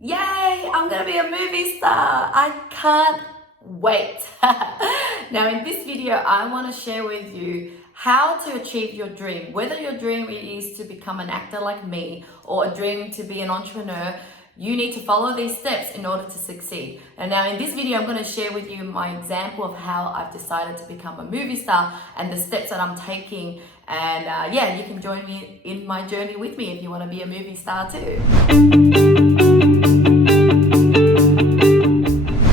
Yay, I'm gonna be a movie star. I can't wait. Now in this video, I wanna share with you how to achieve your dream. Whether your dream is to become an actor like me or a dream to be an entrepreneur, you need to follow these steps in order to succeed. And now in this video, I'm gonna share with you my example of how I've decided to become a movie star and the steps that I'm taking. And yeah, you can join me in my journey with me if you wanna be a movie star too.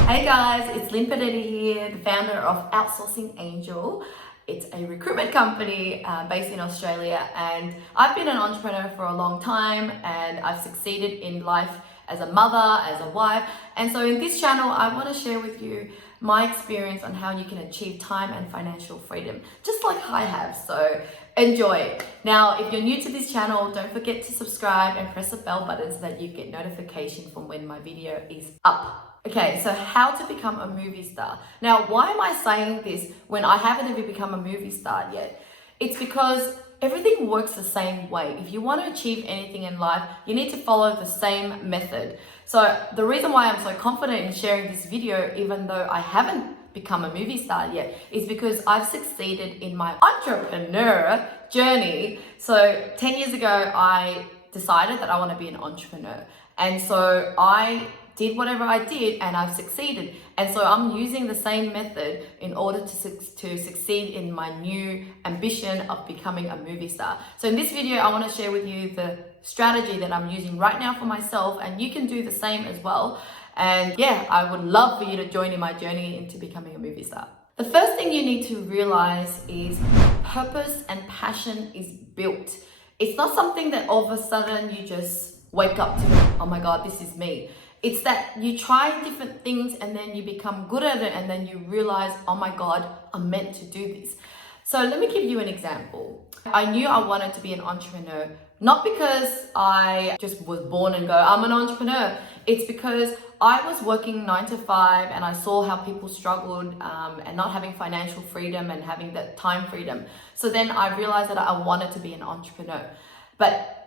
Hey guys, it's Lynn Padetti here, the founder of Outsourcing Angel. It's a recruitment company based in Australia, and I've been an entrepreneur for a long time, and I've succeeded in life as a mother, as a wife. And so in this channel, I want to share with you my experience on how you can achieve time and financial freedom, just like I have. So enjoy. Now, if you're new to this channel, don't forget to subscribe and press the bell button so that you get notification from when my video is up. Okay, so how to become a movie star. Now, why am I saying this when I haven't even become a movie star yet? It's because everything works the same way. If you want to achieve anything in life, you need to follow the same method. So the reason why I'm so confident in sharing this video, even though I haven't become a movie star yet, is because I've succeeded in my entrepreneur journey. So 10 years ago, I decided that I want to be an entrepreneur. And so I did whatever I did and I've succeeded. And so I'm using the same method in order to succeed in my new ambition of becoming a movie star. So in this video, I want to share with you the strategy that I'm using right now for myself, and you can do the same as well. And yeah, I would love for you to join in my journey into becoming a movie star. The first thing you need to realize is purpose and passion is built. It's not something that all of a sudden you just wake up to, oh my God, this is me. It's that you try different things and then you become good at it, and then you realize, oh my God, I'm meant to do this. So let me give you an example. I knew I wanted to be an entrepreneur, not because I just was born and go, I'm an entrepreneur. It's because I was working 9 to 5 and I saw how people struggled and not having financial freedom and having that time freedom. So then I realized that I wanted to be an entrepreneur. But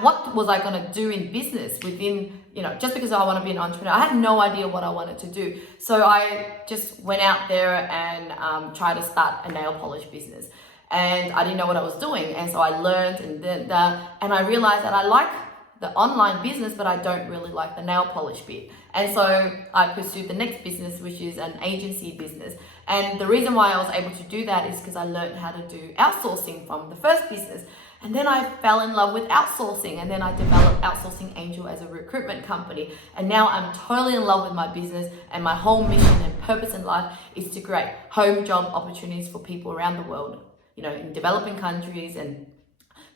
what was I going to do in business within, just because I want to be an entrepreneur? I had no idea what I wanted to do. So I just went out there and tried to start a nail polish business. And I didn't know what I was doing. And so I learned and I realized that I like the online business, but I don't really like the nail polish bit. And so I pursued the next business, which is an agency business. And the reason why I was able to do that is because I learned how to do outsourcing from the first business. And then I fell in love with outsourcing, and then I developed Outsourcing Angel as a recruitment company. And now I'm totally in love with my business, and my whole mission and purpose in life is to create home job opportunities for people around the world, in developing countries, and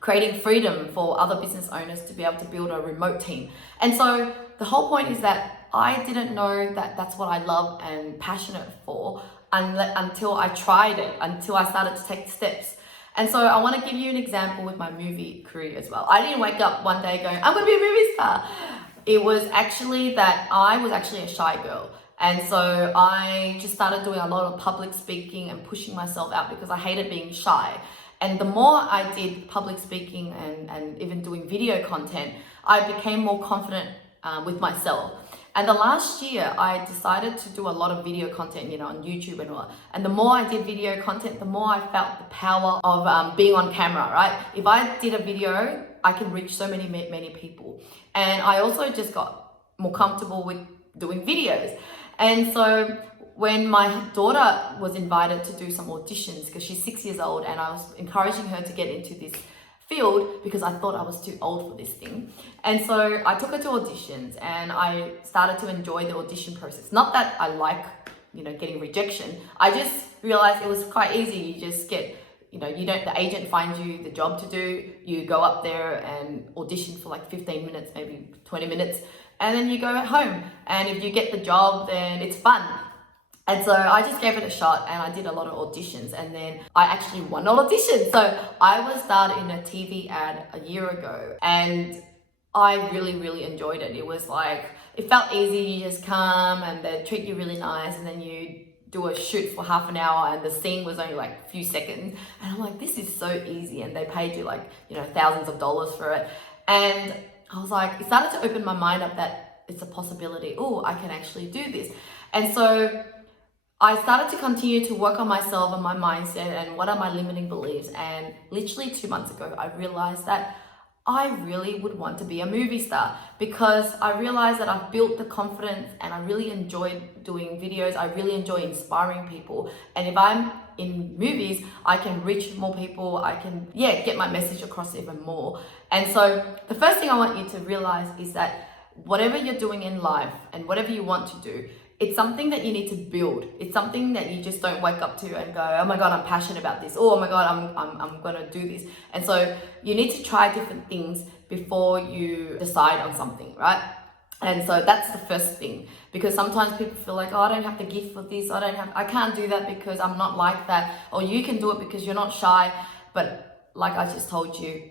creating freedom for other business owners to be able to build a remote team. And so the whole point is that I didn't know that that's what I love and passionate for until I tried it, until I started to take steps. And so I want to give you an example with my movie career as well. I didn't wake up one day going, I'm going to be a movie star. It was actually that I was actually a shy girl. And so I just started doing a lot of public speaking and pushing myself out because I hated being shy. And the more I did public speaking and even doing video content, I became more confident with myself. And the last year, I decided to do a lot of video content, on YouTube and all. And the more I did video content, the more I felt the power of being on camera, right? If I did a video, I can reach so many people. And I also just got more comfortable with doing videos. And so when my daughter was invited to do some auditions, because she's 6 years old, and I was encouraging her to get into this field because I thought I was too old for this thing. And so I took her to auditions and I started to enjoy the audition process. Not that I like, getting rejection. I just realized it was quite easy. You just get, the agent finds you the job to do. You go up there and audition for like 15 minutes, maybe 20 minutes, and then you go home. And if you get the job, then it's fun. And so I just gave it a shot and I did a lot of auditions, and then I actually won all auditions. So I was starred in a TV ad a year ago and I really, really enjoyed it. It was like, it felt easy. You just come and they treat you really nice, and then you do a shoot for half an hour and the scene was only like a few seconds. And I'm like, this is so easy. And they paid you like, thousands of dollars for it. And I was like, it started to open my mind up that it's a possibility. Oh, I can actually do this. And so I started to continue to work on myself and my mindset and what are my limiting beliefs. And literally 2 months ago, I realized that I really would want to be a movie star, because I realized that I've built the confidence and I really enjoy doing videos. I really enjoy inspiring people. And if I'm in movies, I can reach more people. I can, get my message across even more. And so the first thing I want you to realize is that whatever you're doing in life and whatever you want to do, it's something that you need to build. It's something that you just don't wake up to and go, oh my God, I'm passionate about this. Oh my God, I'm gonna do this. And so you need to try different things before you decide on something, right? And so that's the first thing, because sometimes people feel like, oh, I don't have the gift for this. I can't do that because I'm not like that. Or you can do it because you're not shy. But like I just told you,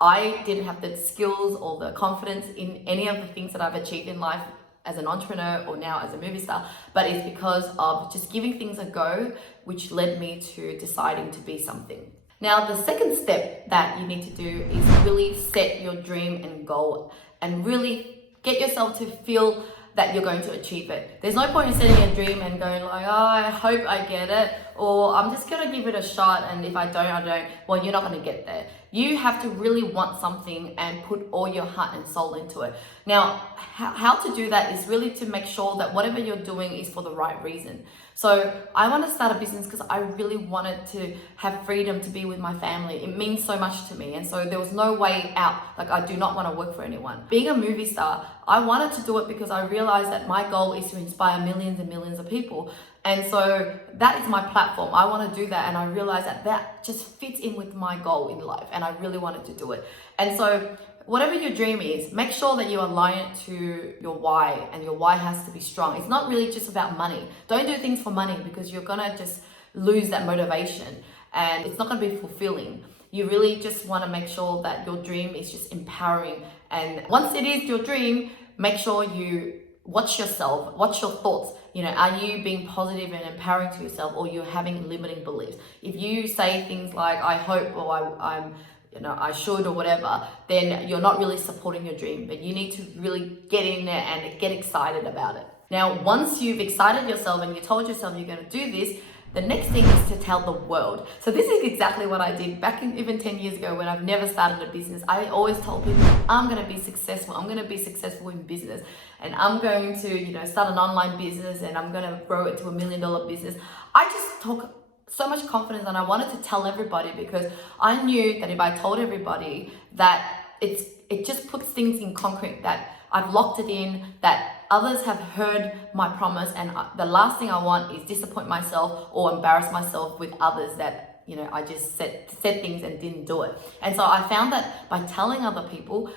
I didn't have the skills or the confidence in any of the things that I've achieved in life as an entrepreneur or now as a movie star, but it's because of just giving things a go, which led me to deciding to be something. Now, the second step that you need to do is really set your dream and goal and really get yourself to feel that you're going to achieve it. There's no point in setting a dream and going like, oh, I hope I get it, or I'm just gonna give it a shot, and if I don't, I don't. Well, you're not gonna get there. You have to really want something and put all your heart and soul into it. Now, how to do that is really to make sure that whatever you're doing is for the right reason. So I want to start a business because I really wanted to have freedom to be with my family. It means so much to me. And so there was no way out. Like, I do not want to work for anyone. Being a movie star, I wanted to do it because I realized that my goal is to inspire millions and millions of people. And so that is my platform. I want to do that. And I realized that that just fits in with my goal in life. And I really wanted to do it. And so whatever your dream is, make sure that you align it to your why, and your why has to be strong. It's not really just about money. Don't do things for money, because you're going to just lose that motivation and it's not going to be fulfilling. You really just want to make sure that your dream is just empowering. And once it is your dream, make sure you watch yourself, watch your thoughts. You know, are you being positive and empowering to yourself, or you're having limiting beliefs? If you say things like, I hope, or I should, or whatever, then you're not really supporting your dream. But you need to really get in there and get excited about it. Now, once you've excited yourself and you told yourself you're going to do this, the next thing is to tell the world. So this is exactly what I did back in even 10 years ago when I've never started a business. I always told people, I'm going to be successful. I'm going to be successful in business. And I'm going to, start an online business, and I'm going to grow it to $1 million business. I just talk so much confidence, and I wanted to tell everybody because I knew that if I told everybody, that it just puts things in concrete, that I've locked it in, that others have heard my promise, and the last thing I want is disappoint myself or embarrass myself with others that I just said things and didn't do it. And so I found that by telling other people,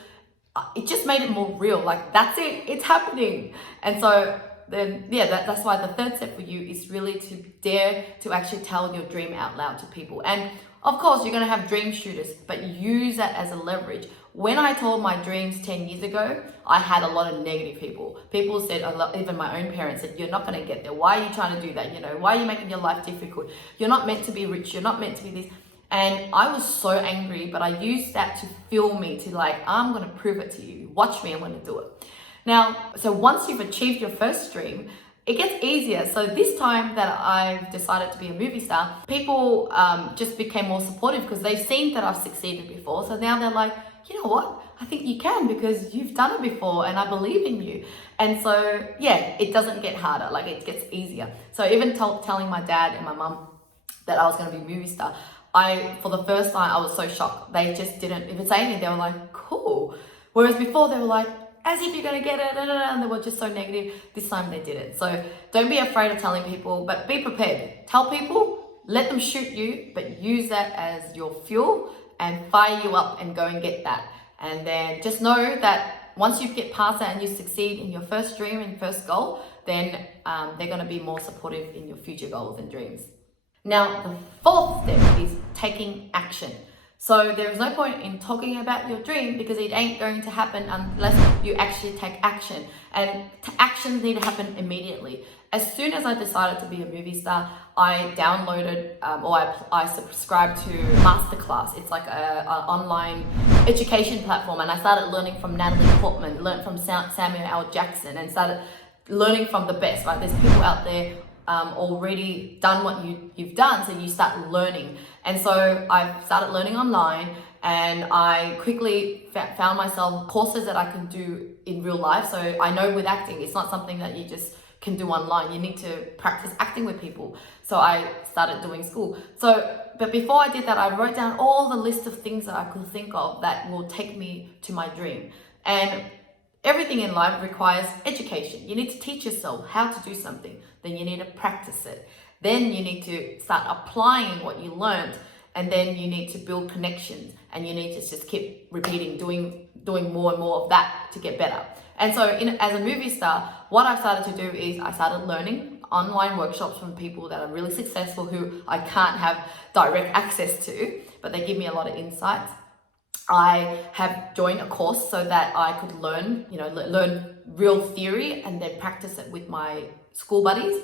it just made it more real. Like, that's it, it's happening. And so then that's why the third step for you is really to dare to actually tell your dream out loud to people. And of course, you're going to have dream shooters, but use that as a leverage. When I told my dreams 10 years ago, I had a lot of negative people. People said, even my own parents said, you're not going to get there. Why are you trying to do that? Why are you making your life difficult? You're not meant to be rich. You're not meant to be this. And I was so angry, but I used that to fuel me to I'm going to prove it to you. Watch me, I'm going to do it. Now, so once you've achieved your first dream, it gets easier. So this time that I've decided to be a movie star, people just became more supportive because they've seen that I've succeeded before. So now they're like, you know what? I think you can, because you've done it before and I believe in you. And so, it doesn't get harder. It gets easier. So even telling my dad and my mum that I was going to be a movie star, for the first time, I was so shocked. They just didn't even say anything. They were like, cool. Whereas before they were like, as if you're going to get it, and they were just so negative. This time they did it. So don't be afraid of telling people, but be prepared. Tell people, let them shoot you, but use that as your fuel and fire you up and go and get that. And then just know that once you get past that and you succeed in your first dream and first goal, then they're going to be more supportive in your future goals and dreams. Now, the fourth step is taking action. So there is no point in talking about your dream because it ain't going to happen unless you actually take action. And actions need to happen immediately. As soon as I decided to be a movie star, I downloaded I subscribed to Masterclass. It's like an online education platform, and I started learning from Natalie Portman, learned from Samuel L. Jackson, and started learning from the best, right? There's people out there already done what you've done, so you start learning. And so I started learning online, and I quickly found myself courses that I can do in real life. So I know with acting, it's not something that you just can do online. You need to practice acting with people. So I started doing school. But before I did that, I wrote down all the list of things that I could think of that will take me to my dream. And everything in life requires education. You need to teach yourself how to do something. Then you need to practice it. Then you need to start applying what you learned. And then you need to build connections. And you need to just keep repeating, doing more and more of that to get better. And so as a movie star, what I started to do is I started learning online workshops from people that are really successful who I can't have direct access to, but they give me a lot of insights. I have joined a course so that I could learn real theory and then practice it with my school buddies.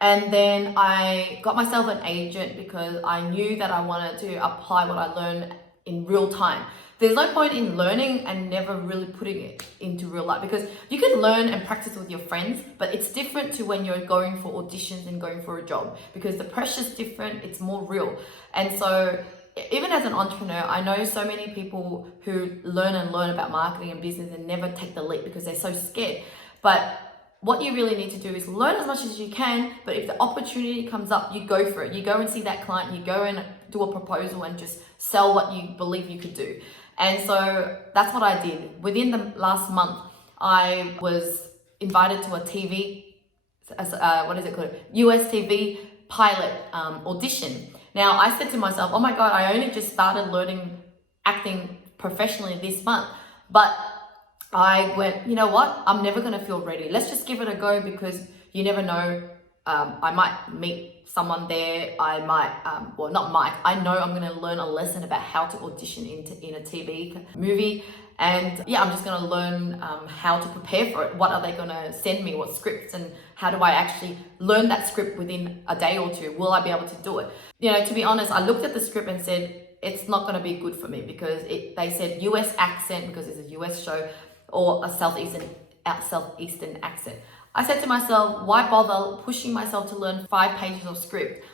And then I got myself an agent because I knew that I wanted to apply what I learned in real time. There's no point in learning and never really putting it into real life, because you can learn and practice with your friends, but it's different to when you're going for auditions and going for a job, because the pressure's different, it's more real. And so even as an entrepreneur, I know so many people who learn about marketing and business and never take the leap because they're so scared. But what you really need to do is learn as much as you can, but if the opportunity comes up, you go for it. You go and see that client, you go and do a proposal and just sell what you believe you could do. And so that's what I did. Within the last month, I was invited to a TV, US TV pilot audition. Now I said to myself, oh my God, I only just started learning acting professionally this month. But I went, you know what? I'm never going to feel ready. Let's just give it a go, because you never know. I might meet someone there. I know I'm going to learn a lesson about how to audition in a TV movie. And yeah, I'm just going to learn how to prepare for it. What are they going to send me? What scripts? And how do I actually learn that script within a day or two? Will I be able to do it? To be honest, I looked at the script and said, it's not going to be good for me, because they said US accent, because it's a US show, or a southeastern accent. I said to myself, why bother pushing myself to learn 5 pages of script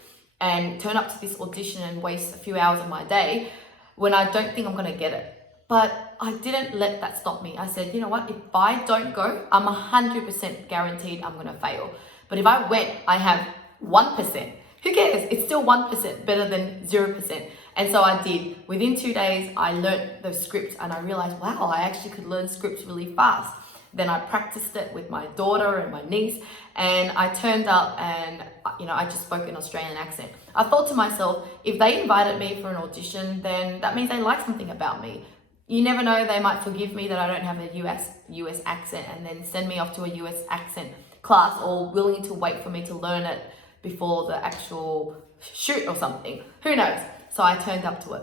and turn up to this audition and waste a few hours of my day when I don't think I'm going to get it? But I didn't let that stop me. I said, you know what? If I don't go, I'm 100% guaranteed I'm going to fail. But if I went, I have 1%. Who cares? It's still 1% better than 0%. And so I did. Within 2 days, I learned those scripts, and I realized, wow, I actually could learn scripts really fast. Then I practiced it with my daughter and my niece, and I turned up and, I just spoke an Australian accent. I thought to myself, if they invited me for an audition, then that means they like something about me. You never know, they might forgive me that I don't have a US accent and then send me off to a US accent class, or willing to wait for me to learn it before the actual shoot or something. Who knows? So I turned up to it.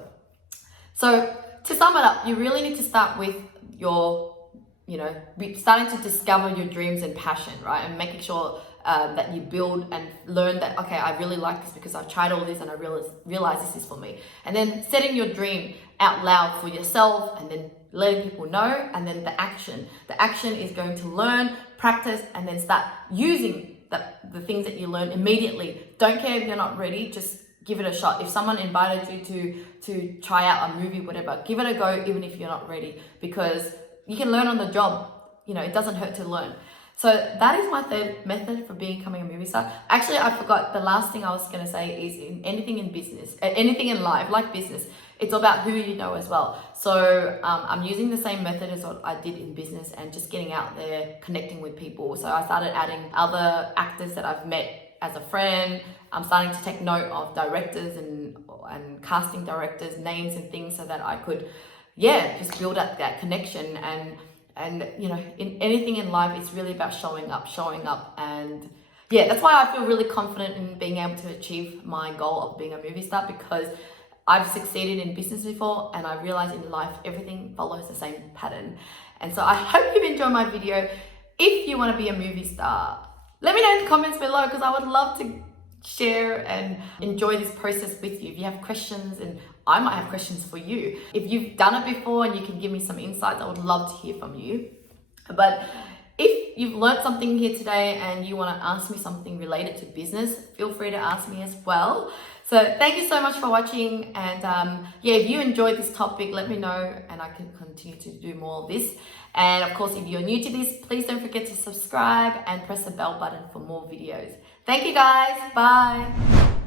So to sum it up, you really need to start with starting to discover your dreams and passion, right? And making sure that you build and learn that, okay, I really like this because I've tried all this and I realize this is for me. And then setting your dream out loud for yourself, and then letting people know, and then the action. The action is going to learn, practice, and then start using the things that you learn immediately. Don't care if you're not ready, just give it a shot. If someone invited you to try out a movie, whatever, give it a go even if you're not ready, because you can learn on the job. It doesn't hurt to learn. So that is my third method for becoming a movie star. Actually, I forgot the last thing I was going to say is in anything in business, anything in life, like business, it's about who you know as well. So I'm using the same method as what I did in business, and just getting out there, connecting with people. So I started adding other actors that I've met as a friend. I'm starting to take note of directors and casting directors' names and things, so that I could, just build up that connection. And in anything in life, it's really about showing up. And that's why I feel really confident in being able to achieve my goal of being a movie star, because I've succeeded in business before, and I realize in life everything follows the same pattern. And so I hope you've enjoyed my video. If you want to be a movie star, let me know in the comments below, because I would love to share and enjoy this process with you. If you have questions, and I might have questions for you. If you've done it before and you can give me some insights, I would love to hear from you. But if you've learned something here today and you want to ask me something related to business, feel free to ask me as well. So thank you so much for watching, and yeah, if you enjoyed this topic, let me know and I can continue to do more of this. And of course, if you're new to this, please don't forget to subscribe and press the bell button for more videos. Thank you guys. Bye.